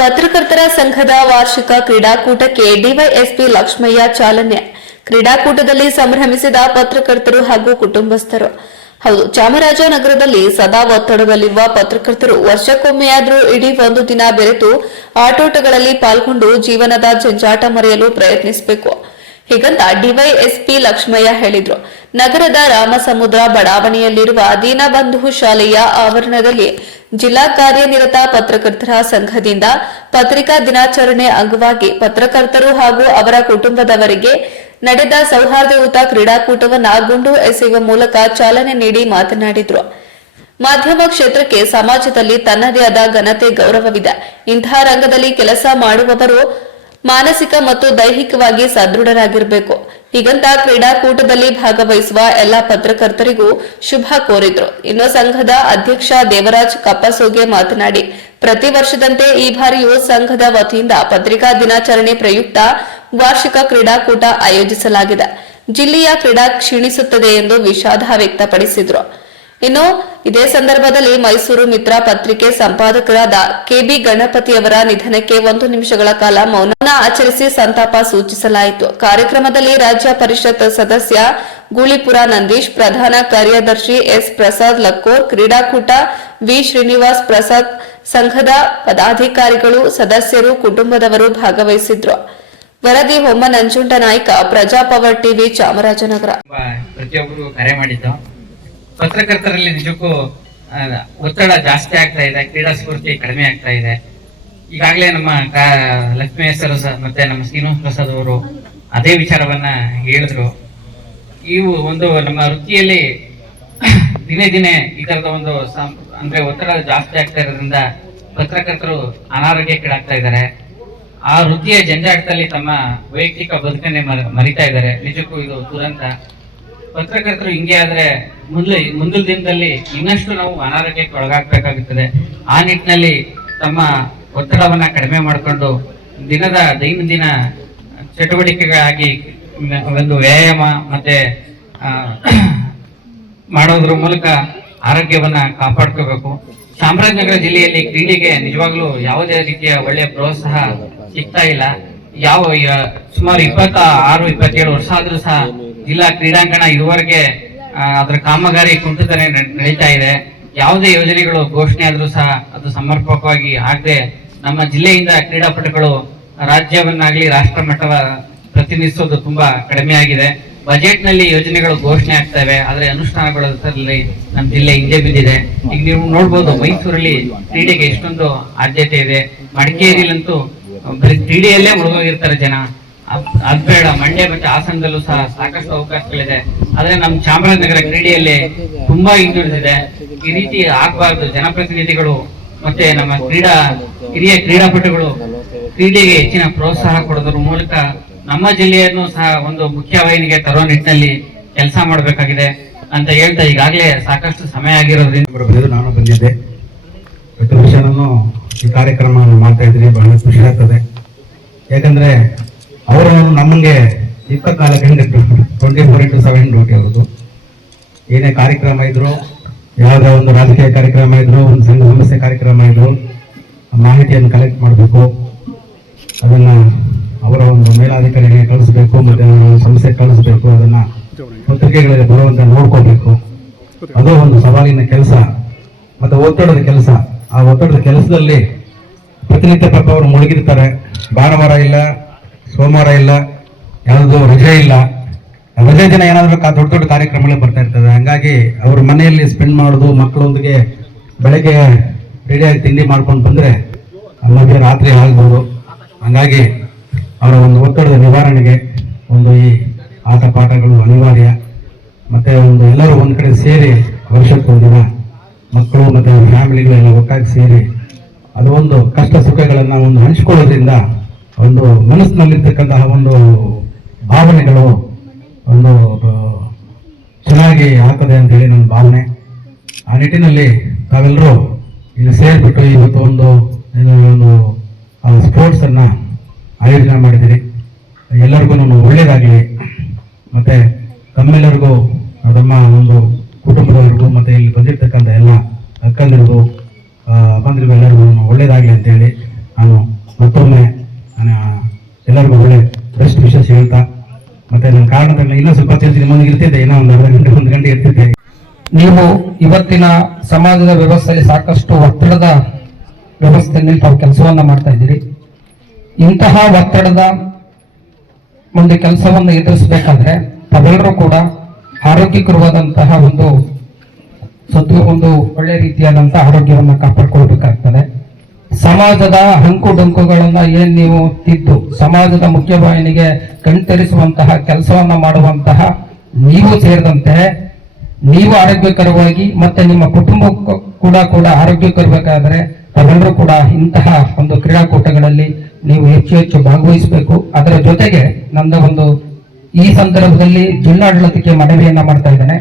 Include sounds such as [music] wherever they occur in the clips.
ಪತ್ರಕರ್ತರ ಸಂಘದ ವಾರ್ಷಿಕ ಕ್ರೀಡಾಕೂಟಕ್ಕೆ ಡಿವೈಎಸ್ಪಿ ಲಕ್ಷ್ಮಯ್ಯ ಚಾಲನೆ. ಕ್ರೀಡಾಕೂಟದಲ್ಲಿ ಸಂಭ್ರಮಿಸಿದ ಪತ್ರಕರ್ತರು ಹಾಗೂ ಕುಟುಂಬಸ್ಥರು. ಹೌದು, ಚಾಮರಾಜನಗರದಲ್ಲಿ ಸದಾ ಒತ್ತಡದಲ್ಲಿರುವ ಪತ್ರಕರ್ತರು ವರ್ಷಕ್ಕೊಮ್ಮೆಯಾದರೂ ಇಡೀ ಒಂದು ದಿನ ಬೆರೆತು ಆಟೋಟಗಳಲ್ಲಿ ಪಾಲ್ಗೊಂಡು ಜೀವನದ ಜಂಜಾಟ ಮರೆಯಲು ಪ್ರಯತ್ನಿಸಬೇಕು. ಹೀಗಂತ ಡಿವೈಎಸ್ಪಿ ಲಕ್ಷ್ಮಯ್ಯ ಹೇಳಿದ್ರು. ನಗರದ ರಾಮಸಮುದ್ರ ಬಡಾವಣೆಯಲ್ಲಿರುವ ದೀನಬಂಧು ಶಾಲೆಯ ಆವರಣದಲ್ಲಿ ಜಿಲ್ಲಾ ಕಾರ್ಯನಿರತ ಪತ್ರಕರ್ತರ ಸಂಘದಿಂದ ಪತ್ರಿಕಾ ದಿನಾಚರಣೆ ಅಂಗವಾಗಿ ಪತ್ರಕರ್ತರು ಹಾಗೂ ಅವರ ಕುಟುಂಬದವರಿಗೆ ನಡೆದ ಸೌಹಾರ್ದಯುತ ಕ್ರೀಡಾಕೂಟವನ್ನ ಗುಂಡು ಎಸೆಯುವ ಮೂಲಕ ಚಾಲನೆ ನೀಡಿ ಮಾತನಾಡಿದರು. ಮಾಧ್ಯಮ ಕ್ಷೇತ್ರಕ್ಕೆ ಸಮಾಜದಲ್ಲಿ ತನ್ನದೇ ಆದ ಘನತೆ ಗೌರವವಿದೆ. ಇಂತಹ ರಂಗದಲ್ಲಿ ಕೆಲಸ ಮಾಡುವವರು ಮಾನಸಿಕ ಮತ್ತು ದೈಹಿಕವಾಗಿ ಸದೃಢರಾಗಿರಬೇಕು. ಹೀಗಂತ ಕ್ರೀಡಾಕೂಟದಲ್ಲಿ ಭಾಗವಹಿಸುವ ಎಲ್ಲಾ ಪತ್ರಕರ್ತರಿಗೂ ಶುಭ ಕೋರಿದ್ರು. ಇನ್ನು ಸಂಘದ ಅಧ್ಯಕ್ಷ ದೇವರಾಜ್ ಕಪ್ಪಸೋಗೆ ಮಾತನಾಡಿ, ಪ್ರತಿ ವರ್ಷದಂತೆ ಈ ಬಾರಿಯೂ ಸಂಘದ ವತಿಯಿಂದ ಪತ್ರಿಕಾ ದಿನಾಚರಣೆ ಪ್ರಯುಕ್ತ ವಾರ್ಷಿಕ ಕ್ರೀಡಾಕೂಟ ಆಯೋಜಿಸಲಾಗಿದೆ. ಜಿಲ್ಲೆಯ ಕ್ರೀಡಾ ಕ್ಷೀಣಿಸುತ್ತದೆ ಎಂದು ವಿಷಾದ ವ್ಯಕ್ತಪಡಿಸಿದ್ರು. ಇನ್ನು ಇದೇ ಸಂದರ್ಭದಲ್ಲಿ ಮೈಸೂರು ಮಿತ್ರ ಪತ್ರಿಕೆ ಸಂಪಾದಕರಾದ ಕೆಬಿ ಗಣಪತಿಯವರ ನಿಧನಕ್ಕೆ ಒಂದು ನಿಮಿಷಗಳ ಕಾಲ ಮೌನ ಆಚರಿಸಿ ಸಂತಾಪ ಸೂಚಿಸಲಾಯಿತು. ಕಾರ್ಯಕ್ರಮದಲ್ಲಿ ರಾಜ್ಯ ಪರಿಷತ್ ಸದಸ್ಯ ಗೂಳಿಪುರ ನಂದೀಶ್, ಪ್ರಧಾನ ಕಾರ್ಯದರ್ಶಿ ಎಸ್ ಪ್ರಸಾದ್ ಲಕ್ಕೋರ್, ಕ್ರೀಡಾಕೂಟ ವಿ ಶ್ರೀನಿವಾಸ್ ಪ್ರಸಾದ್ ಸಂಘದ ಪದಾಧಿಕಾರಿಗಳು, ಸದಸ್ಯರು, ಕುಟುಂಬದವರು ಭಾಗವಹಿಸಿದ್ರು. ವರದಿ ಹೊಮ್ಮ ನಂಜುಂಡ ನಾಯ್ಕ ಪ್ರಜಾಪವರ್ ಟಿವಿ ಚಾಮರಾಜನಗರ. ಪ್ರತಿಯೊಬ್ಬರು ಕರೆ ಮಾಡಿದ್ದು. ಪತ್ರಕರ್ತರಲ್ಲಿ ನಿಜಕ್ಕೂ ಒತ್ತಡ ಜಾಸ್ತಿ ಆಗ್ತಾ ಇದೆ, ಕ್ರೀಡಾ ಸ್ಫೂರ್ತಿ ಕಡಿಮೆ ಆಗ್ತಾ ಇದೆ. ಈಗಾಗಲೇ ನಮ್ಮ ಲಕ್ಷ್ಮೀ ಹೆಸರು ಮತ್ತೆ ನಮ್ಮ ಶ್ರೀನಿವಾಸ ಪ್ರಸಾದ್ ಅವರು ಅದೇ ವಿಚಾರವನ್ನ ಹೇಳಿದ್ರು. ಇವು ಒಂದು ನಮ್ಮ ವೃತ್ತಿಯಲ್ಲಿ [clears throat] ದಿನೇ ದಿನೇ ಈ ತರದ ಒಂದು ಅಂದ್ರೆ ಒತ್ತಡ ಜಾಸ್ತಿ ಆಗ್ತಾ ಇರೋದ್ರಿಂದ ಪತ್ರಕರ್ತರು ಅನಾರೋಗ್ಯಕ್ಕೀಡಾಗ್ತಾ ಇದ್ದಾರೆ. ಆ ವೃತ್ತಿಯ ಜಂಜಾಟದಲ್ಲಿ ತಮ್ಮ ವೈಯಕ್ತಿಕ ಬದುಕನ್ನೇ ಮರ- ಮರಿತಾ ಇದ್ದಾರೆ. ನಿಜಕ್ಕೂ ಇದು ದುರಂತ. ಪತ್ರಕರ್ತರು ಹಿಂಗೆ ಆದ್ರೆ ಮುಂದೆ, ಮುಂದಿನ ದಿನದಲ್ಲಿ ಇನ್ನಷ್ಟು ನಾವು ಅನಾರೋಗ್ಯಕ್ಕೆ ಒಳಗಾಗಬೇಕಾಗುತ್ತದೆ. ಆ ನಿಟ್ಟಿನಲ್ಲಿ ತಮ್ಮ ಒತ್ತಡವನ್ನ ಕಡಿಮೆ ಮಾಡಿಕೊಂಡು ದಿನದ ದೈನಂದಿನ ಚಟುವಟಿಕೆಗಳಾಗಿ ಒಂದು ವ್ಯಾಯಾಮ ಮತ್ತೆ ಮಾಡೋದ್ರ ಮೂಲಕ ಆರೋಗ್ಯವನ್ನ ಕಾಪಾಡ್ಕೋಬೇಕು. ಚಾಮರಾಜನಗರ ಜಿಲ್ಲೆಯಲ್ಲಿ ಕ್ರೀಡೆಗೆ ನಿಜವಾಗ್ಲೂ ಯಾವುದೇ ರೀತಿಯ ಒಳ್ಳೆಯ ಪ್ರೋತ್ಸಾಹ ಸಿಗ್ತಾ ಇಲ್ಲ. ಯಾವ ಸುಮಾರು ಇಪ್ಪತ್ತ ಆರು ಇಪ್ಪತ್ತೇಳು ವರ್ಷ ಆದ್ರೂ ಸಹ ಜಿಲ್ಲಾ ಕ್ರೀಡಾಂಗಣ ಇದುವರೆಗೆ ಅದರ ಕಾಮಗಾರಿ ಕುಂಠಿತನೆ ನಡ್- ನಡೀತಾ ಇದೆ. ಯಾವುದೇ ಯೋಜನೆಗಳು, ಘೋಷಣೆ ಆದ್ರೂ ಸಹ ಅದು ಸಮರ್ಪಕವಾಗಿ ಆಗದೆ ನಮ್ಮ ಜಿಲ್ಲೆಯಿಂದ ಕ್ರೀಡಾಪಟುಗಳು ರಾಜ್ಯವನ್ನಾಗ್ಲಿ ರಾಷ್ಟ್ರ ಮಟ್ಟವ ಪ್ರತಿನಿಧಿಸೋದು ತುಂಬಾ ಕಡಿಮೆ ಆಗಿದೆ. ಬಜೆಟ್ನಲ್ಲಿ ಯೋಜನೆಗಳು ಘೋಷಣೆ ಆಗ್ತವೆ, ಆದ್ರೆ ಅನುಷ್ಠಾನಗಳಲ್ಲಿ ನಮ್ಮ ಜಿಲ್ಲೆ ಹಿಂದೆ ಬಿದ್ದಿದೆ. ಈಗ ನೀವು ನೋಡ್ಬೋದು, ಮೈಸೂರಲ್ಲಿ ಕ್ರೀಡೆಗೆ ಎಷ್ಟೊಂದು ಆದ್ಯತೆ ಇದೆ. ಮಡಿಕೇರಿಲಂತೂ ಬರೀ ಕ್ರೀಡೆಯಲ್ಲೇ ಮುಳುಗೋಗಿರ್ತಾರೆ ಜನ. ಅದ್- ಅದ್ ಬೇಡ, ಮಂಡ್ಯ ಮತ್ತೆ ಹಾಸನದಲ್ಲೂ ಸಹ ಸಾಕಷ್ಟು ಅವಕಾಶಗಳಿದೆ. ಆದ್ರೆ ನಮ್ ಚಾಮರಾಜನಗರ ಕ್ರೀಡೆಯಲ್ಲಿ ತುಂಬಾ ಹಿಂದುಳಿದಿದೆ. ಈ ರೀತಿ ಆಗ್ಬಾರ್ದು. ಜನಪ್ರತಿನಿಧಿಗಳು ಮತ್ತೆ ನಮ್ಮ ಕ್ರೀಡಾ ಹಿರಿಯ ಕ್ರೀಡಾಪಟುಗಳು ಕ್ರೀಡೆಗೆ ಹೆಚ್ಚಿನ ಪ್ರೋತ್ಸಾಹ ಕೊಡೋದ್ರ ಮೂಲಕ ನಮ್ಮ ಜಿಲ್ಲೆಯನ್ನು ಸಹ ಒಂದು ಮುಖ್ಯವಾಹಿನಿಗೆ ತರುವ ನಿಟ್ಟಿನಲ್ಲಿ ಕೆಲಸ ಮಾಡಬೇಕಾಗಿದೆ ಅಂತ ಹೇಳ್ತಾ ಈಗಾಗಲೇ ಸಾಕಷ್ಟು ಸಮಯ ಆಗಿರೋದ್ರಿಂದ. ನಾನು ಬಂದಿದ್ದೆ. ಈ ಕಾರ್ಯಕ್ರಮವನ್ನು ಮಾಡ್ತಾ ಇದ್ದೀನಿ. ಬಹಳ ಖುಷಿ ಆಗ್ತದೆ. ಯಾಕಂದ್ರೆ ಅವರು ನಮಗೆ ಇಪ್ಪತ್ನಾಲ್ಕು ಗಂಟೆ twenty four into seven duty ಅವ್ರದ್ದು. ಏನೇ ಕಾರ್ಯಕ್ರಮ ಇದ್ರು, ಯಾವುದೇ ಒಂದು ರಾಜಕೀಯ ಕಾರ್ಯಕ್ರಮ ಇದ್ರು, ಒಂದು ಸಣ್ಣ ಸಮಸ್ಯೆ ಕಾರ್ಯಕ್ರಮ ಇದ್ರು ಮಾಹಿತಿಯನ್ನು ಕಲೆಕ್ಟ್ ಮಾಡಬೇಕು. ಅದನ್ನು ಅವರ ಒಂದು ಮೇಲಾಧಿಕಾರಿಗೆ ಕಳಿಸ್ಬೇಕು, ಮತ್ತೆ ಸಂಸ್ಥೆಗೆ ಕಳಿಸ್ಬೇಕು, ಅದನ್ನು ಪತ್ರಿಕೆಗಳಲ್ಲಿ ಬರುವಂತೆ ನೋಡ್ಕೋಬೇಕು. ಅದು ಒಂದು ಸವಾಲಿನ ಕೆಲಸ, ಮತ್ತು ಒತ್ತಡದ ಕೆಲಸ. ಆ ಒತ್ತಡದ ಕೆಲಸದಲ್ಲಿ ಪ್ರತಿನಿತ್ಯ ಪಾಪ ಅವರು ಮುಳುಗಿರ್ತಾರೆ. ಭಾನುವಾರ ಇಲ್ಲ ಸೋಮವಾರ ಇಲ್ಲ, ಯಾವುದು ರಜೆ ಇಲ್ಲ. ರಜೆ ದಿನ ಏನಾದರೂ ದೊಡ್ಡ ದೊಡ್ಡ ಕಾರ್ಯಕ್ರಮಗಳು ಬರ್ತಾ ಇರ್ತದೆ. ಹಂಗಾಗಿ ಅವ್ರ ಮನೆಯಲ್ಲಿ ಸ್ಪೆಂಡ್ ಮಾಡೋದು ಮಕ್ಕಳೊಂದಿಗೆ ಬೆಳಗ್ಗೆ ರೆಡಿಯಾಗಿ ತಿಂಡಿ ಮಾಡ್ಕೊಂಡು ಬಂದ್ರೆ ಮಧ್ಯೆ ರಾತ್ರಿ ಆಗ್ಬೋದು. ಹಂಗಾಗಿ ಅವರ ಒಂದು ಒತ್ತಡದ ನಿವಾರಣೆಗೆ ಒಂದು ಈ ಆಟ ಪಾಠಗಳು ಅನಿವಾರ್ಯ. ಮತ್ತೆ ಒಂದು ಎಲ್ಲರೂ ಒಂದು ಕಡೆ ಸೇರಿ ವರ್ಷಕ್ಕೊಂದಿನ ಮಕ್ಕಳು ಮತ್ತೆ ಫ್ಯಾಮಿಲಿಗಳೆಲ್ಲ ಒಟ್ಟಾಗಿ ಸೇರಿ ಅದು ಒಂದು ಕಷ್ಟ ಸುಖಗಳನ್ನ ಒಂದು ಹಂಚಿಕೊಳ್ಳೋದ್ರಿಂದ ಒಂದು ಮನಸ್ಸಿನಲ್ಲಿರ್ತಕ್ಕಂತಹ ಒಂದು ಭಾವನೆಗಳು ಒಂದು ಚೆನ್ನಾಗಿ ಆಗ್ತದೆ ಅಂತ ಹೇಳಿ ನನ್ನ ಭಾವನೆ. ಆ ನಿಟ್ಟಿನಲ್ಲಿ ತಾವೆಲ್ಲರೂ ಇಲ್ಲಿ ಸೇರಿಬಿಟ್ಟು ಇವತ್ತು ಒಂದು, ಏನು ಒಂದು ಸ್ಪೋರ್ಟ್ಸನ್ನು ಆಯೋಜನೆ ಮಾಡಿದ್ದೀರಿ. ಎಲ್ಲರಿಗೂ ಒಳ್ಳೆಯದಾಗಲಿ ಮತ್ತೆ ತಮ್ಮೆಲ್ಲರಿಗೂ ನಮ್ಮ ಒಂದು ಕುಟುಂಬದವರಿಗೂ ಮತ್ತೆ ಇಲ್ಲಿ ಬಂದಿರ್ತಕ್ಕಂಥ ಎಲ್ಲ ಅಕ್ಕಂದಿರಿಗೂ ಅಪ್ಪಂದಿರಿಗೂ ಎಲ್ಲರಿಗೂ ಒಳ್ಳೇದಾಗಲಿ ಅಂತೇಳಿ ನಾನು ಮತ್ತೆ ನನ್ನ ಕಾರಣದಲ್ಲಿ ಇನ್ನೂ ಸ್ವಲ್ಪ ಮುಂದೆ ಇರ್ತಿದ್ದೆ, ಇನ್ನೂ ಒಂದು ಅರ್ಧ ಗಂಟೆ, ಒಂದು ಗಂಟೆ ಇರ್ತಿದ್ದೆ. ನೀವು ಇವತ್ತಿನ ಸಮಾಜದ ವ್ಯವಸ್ಥೆಯಲ್ಲಿ ಸಾಕಷ್ಟು ಒತ್ತಡದ ವ್ಯವಸ್ಥೆಯಲ್ಲಿ ತಾವು ಕೆಲಸವನ್ನ ಮಾಡ್ತಾ ಇದ್ದೀರಿ. ಇಂತಹ ಒತ್ತಡದ ಒಂದು ಕೆಲಸವನ್ನು ಎದುರಿಸಬೇಕಾದ್ರೆ ತಾವೆಲ್ಲರೂ ಕೂಡ ಆರೋಗ್ಯಕರವಾದಂತಹ ಒಂದು ಸತ್ತು ಒಂದು ಒಳ್ಳೆ ರೀತಿಯಾದಂತಹ ಆರೋಗ್ಯವನ್ನು ಕಾಪಾಡ್ಕೊಳ್ಬೇಕಾಗ್ತದೆ. ಸಮಾಜದ ಹಂಕು ಡೊಂಕುಗಳನ್ನ ಏನ್ ನೀವು ತಿದ್ದು, ಸಮಾಜದ ಮುಖ್ಯವಾಹಿನಿಗೆ ಕಣ್ತರಿಸುವಂತಹ, ಕೆಲಸವನ್ನ ಮಾಡುವಂತಹ ನೀವು ಸೇರಿದಂತೆ ನೀವು ಆರೋಗ್ಯಕರವಾಗಿ ಮತ್ತೆ ನಿಮ್ಮ ಕುಟುಂಬ ಕೂಡ ಕೂಡ ಆರೋಗ್ಯಕರಬೇಕಾದ್ರೆ ತಾವೆಲ್ಲರೂ ಕೂಡ ಇಂತಹ ಒಂದು ಕ್ರೀಡಾಕೂಟಗಳಲ್ಲಿ ನೀವು ಹೆಚ್ಚು ಹೆಚ್ಚು ಭಾಗವಹಿಸಬೇಕು. ಅದರ ಜೊತೆಗೆ ನನ್ನ ಒಂದು ಈ ಸಂದರ್ಭದಲ್ಲಿ ಜಿಲ್ಲಾಡಳಿತಕ್ಕೆ ಮನವಿಯನ್ನ ಮಾಡ್ತಾ ಇದ್ದೇನೆ.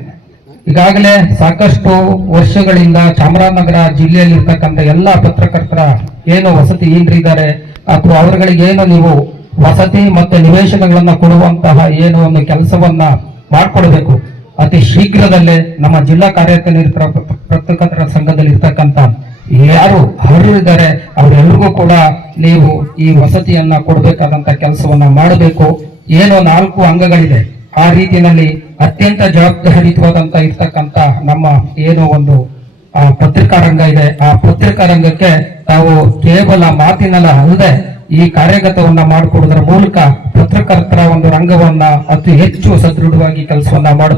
ಈಗಾಗಲೇ ಸಾಕಷ್ಟು ವರ್ಷಗಳಿಂದ ಚಾಮರಾಜನಗರ ಜಿಲ್ಲೆಯಲ್ಲಿ ಎಲ್ಲ ಪತ್ರಕರ್ತರ ಏನು ವಸತಿ ಏನ್ರಿದ್ದಾರೆ ಅಥವಾ ಅವರುಗಳಿಗೆ ಏನು ನೀವು ವಸತಿ ಮತ್ತೆ ನಿವೇಶನಗಳನ್ನು ಕೊಡುವಂತಹ ಏನು ಒಂದು ಕೆಲಸವನ್ನ ಮಾಡ್ಕೊಡ್ಬೇಕು. ಅತಿ ಶೀಘ್ರದಲ್ಲೇ ನಮ್ಮ ಜಿಲ್ಲಾ ಕಾರ್ಯಕರ್ತರ ಪತ್ರಕರ್ತರ ಸಂಘದಲ್ಲಿ ಇರ್ತಕ್ಕಂಥ ಯಾರು ಅರ್ಹರು ಇದ್ದಾರೆ ಅವರೆಲ್ಲರಿಗೂ ಕೂಡ ನೀವು ಈ ವಸತಿಯನ್ನ ಕೊಡಬೇಕಾದಂತ ಕೆಲಸವನ್ನ ಮಾಡಬೇಕು. ಏನೋ ನಾಲ್ಕು ಅಂಗಗಳಿದೆ. ಆ ರೀತಿಯಲ್ಲಿ ಅತ್ಯಂತ ಜವಾಬ್ದಾರಿಯುತವಾದಂತ ಇರ್ತಕ್ಕಂತ ನಮ್ಮ ಏನೋ ಒಂದು, ಆ ಪತ್ರಿಕಾ ರಂಗ ಇದೆ. ಆ ಪತ್ರಿಕಾ ರಂಗಕ್ಕೆ ತಾವು ಕೇವಲ ಮಾತಿನಲ್ಲ ಅಲ್ಲದೆ ಈ ಕಾರ್ಯಗತವನ್ನ ಮಾಡಿಕೊಡೋದ್ರ ಮೂಲಕ ಪತ್ರಕರ್ತರ ಒಂದು ರಂಗವನ್ನ ಅತಿ ಹೆಚ್ಚು ಸದೃಢವಾಗಿ ಕೆಲಸವನ್ನ ಮಾಡಬೇಕು